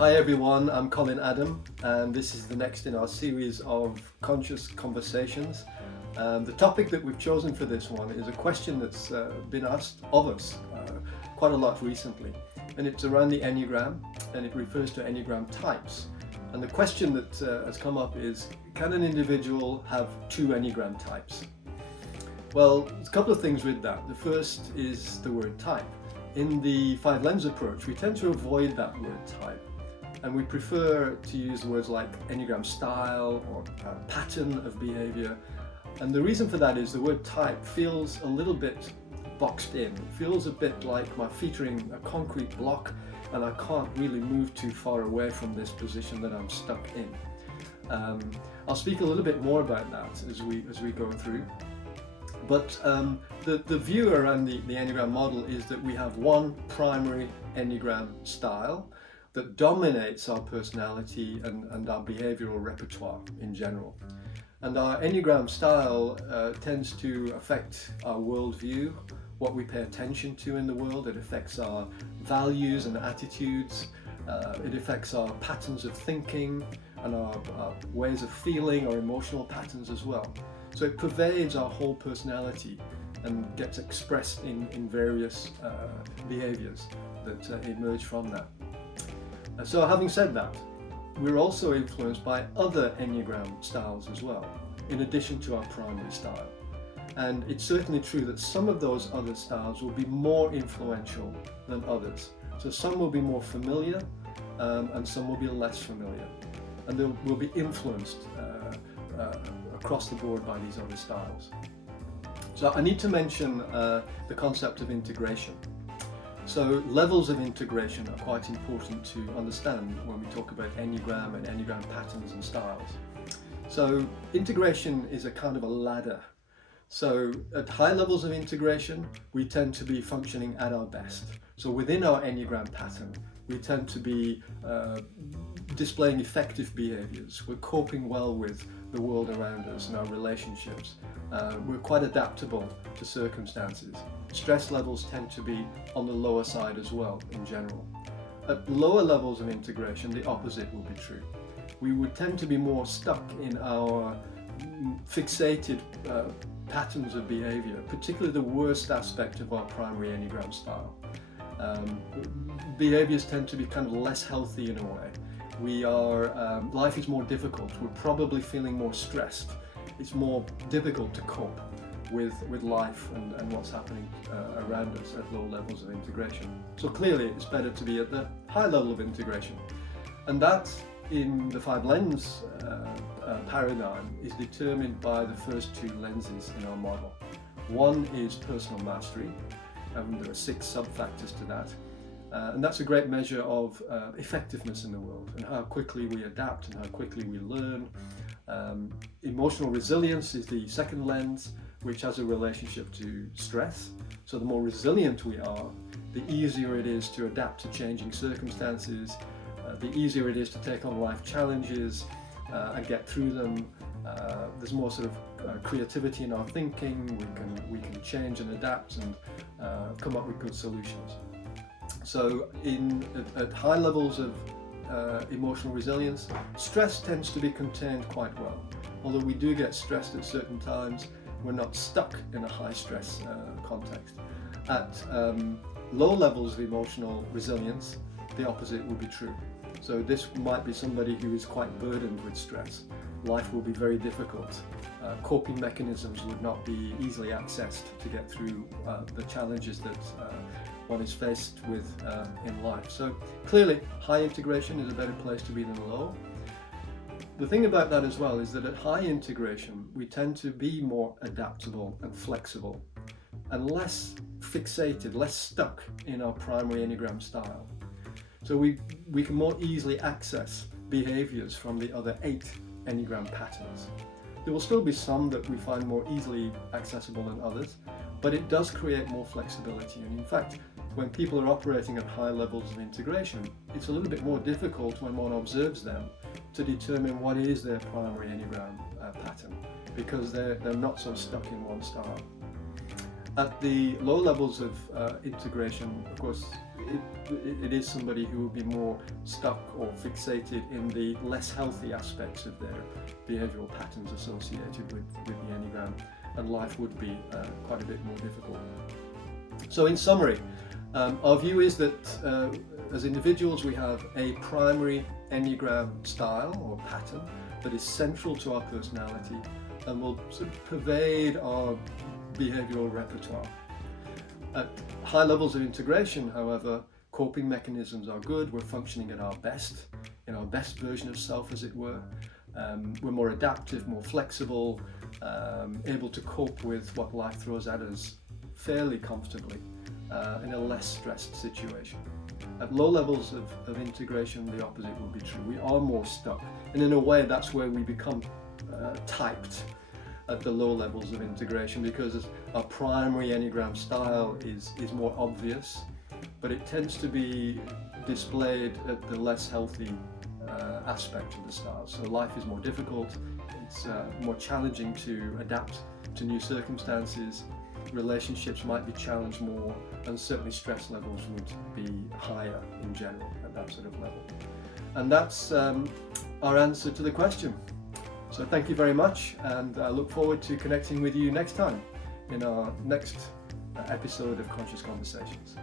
Hi everyone, I'm Colin Adam, and this is the next in our series of conscious conversations. The topic that we've chosen for this one is a question that's been asked of us quite a lot recently, and it's around the Enneagram, and it refers to Enneagram types. And the question that has come up is, can an individual have two Enneagram types? Well, there's a couple of things with that. The first is the word type. In the five lens approach, we tend to avoid that word type, and we prefer to use words like Enneagram style or pattern of behavior. And the reason for that is the word type feels a little bit boxed in. It feels a bit like my feet are in a concrete block and I can't really move too far away from this position that I'm stuck in. I'll speak a little bit more about that as we go through. But the view around the Enneagram model is that we have one primary Enneagram style that dominates our personality and our behavioral repertoire in general. And our Enneagram style tends to affect our worldview, what we pay attention to in the world. It affects our values and attitudes. It affects our patterns of thinking and our ways of feeling, our emotional patterns as well. So it pervades our whole personality and gets expressed in various behaviors that emerge from that. So having said that, we're also influenced by other Enneagram styles as well, in addition to our primary style. And it's certainly true that some of those other styles will be more influential than others. So some will be more familiar and some will be less familiar. And they will be influenced across the board by these other styles. So I need to mention the concept of integration. So levels of integration are quite important to understand when we talk about Enneagram and Enneagram patterns and styles. So integration is a kind of a ladder. So at high levels of integration, we tend to be functioning at our best. So within our Enneagram pattern, we tend to be displaying effective behaviors. We're coping well with the world around us and our relationships. We're quite adaptable to circumstances. Stress levels tend to be on the lower side as well in general. At lower levels of integration, the opposite will be true. We would tend to be more stuck in our fixated patterns of behavior, particularly the worst aspect of our primary Enneagram style. Behaviors tend to be kind of less healthy in a way. Life is more difficult. We're probably feeling more stressed. It's more difficult to cope with life and what's happening around us at low levels of integration. So clearly it's better to be at the high level of integration. And that, in the five lens paradigm, is determined by the first two lenses in our model. One is personal mastery, and there are 6 sub-factors to that. And that's a great measure of effectiveness in the world and how quickly we adapt and how quickly we learn. Emotional resilience is the second lens, which has a relationship to stress. So the more resilient we are, the easier it is to adapt to changing circumstances, the easier it is to take on life challenges and get through them. There's more sort of creativity in our thinking. We can change and adapt and come up with good solutions. So at high levels of emotional resilience, stress tends to be contained quite well. Although we do get stressed at certain times, we're not stuck in a high stress context. At low levels of emotional resilience, the opposite will be true. So this might be somebody who is quite burdened with stress. Life will be very difficult. Coping mechanisms would not be easily accessed to get through the challenges that one is faced with in life. So clearly, high integration is a better place to be than low. The thing about that as well is that at high integration, we tend to be more adaptable and flexible and less fixated, less stuck in our primary Enneagram style. So we can more easily access behaviors from the other 8 Enneagram patterns. There will still be some that we find more easily accessible than others, but it does create more flexibility. And in fact, when people are operating at high levels of integration, it's a little bit more difficult when one observes them to determine what is their primary Enneagram pattern, because they're not so stuck in one style. At the low levels of integration, of course, it is somebody who will be more stuck or fixated in the less healthy aspects of their behavioural patterns associated with the Enneagram, and life would be quite a bit more difficult. So in summary, our view is that as individuals we have a primary Enneagram style or pattern that is central to our personality and will sort of pervade our behavioural repertoire. At high levels of integration, however, coping mechanisms are good. We're functioning at our best, in our best version of self, as it were. We're more adaptive, more flexible, able to cope with what life throws at us fairly comfortably in a less stressed situation. At low levels of integration, the opposite will be true. We are more stuck, and in a way that's where we become typed at the low levels of integration, because our primary Enneagram style is more obvious, but it tends to be displayed at the less healthy aspect of the style. So life is more difficult, it's more challenging to adapt to new circumstances, relationships might be challenged more, and certainly stress levels would be higher in general at that sort of level. And that's our answer to the question. So thank you very much, and I look forward to connecting with you next time in our next episode of Conscious Conversations.